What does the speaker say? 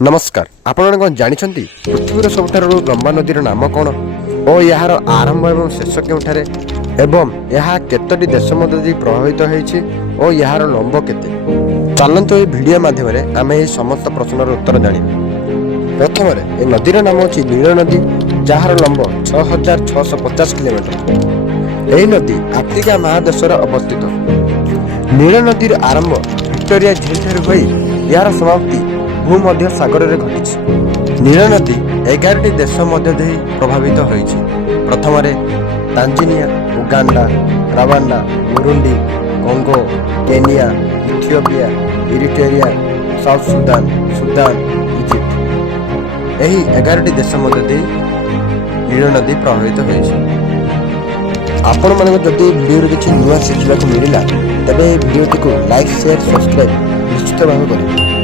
नमस्कार आपण कौन जानते पृथ्वीर सबुठार लंबा नदीर नाम कौन और यार आरंभ एवं शेष केउठारे एवं यह केतोटी देश मध्य प्रभावित होइछि और यार लंब केते चलंतु ए वीडियो माध्यम आम ये समस्त प्रश्नर उत्तर जानिबा। प्रथम ए नदीर नाम अछि नील नदी जार लंब 6650 किलोमीटर। यह नदी आफ्रिका महादेशर अवस्थित। नील नदीर आरंभ विक्टोरिया झील ठारू होई यार समाप्ति भूमध्य सागर में घटी। नील नदी 11टी देश मध्य दे प्रभावित होइछि। प्रथम Tanzania, Uganda, Rwanda, Burundi, Congo, Kenya, Ethiopia, Eritrea, South Sudan, Sudan, Egypt यही 11टी देश मध्य दे नील नदी प्रभावित होइछि। आपण मानक जदि वीडियो किछि नुआ शिखिबाक मिलिला तबे वीडियो को लाइक शेयर सब्सक्राइब निश्चित भाव करिवे।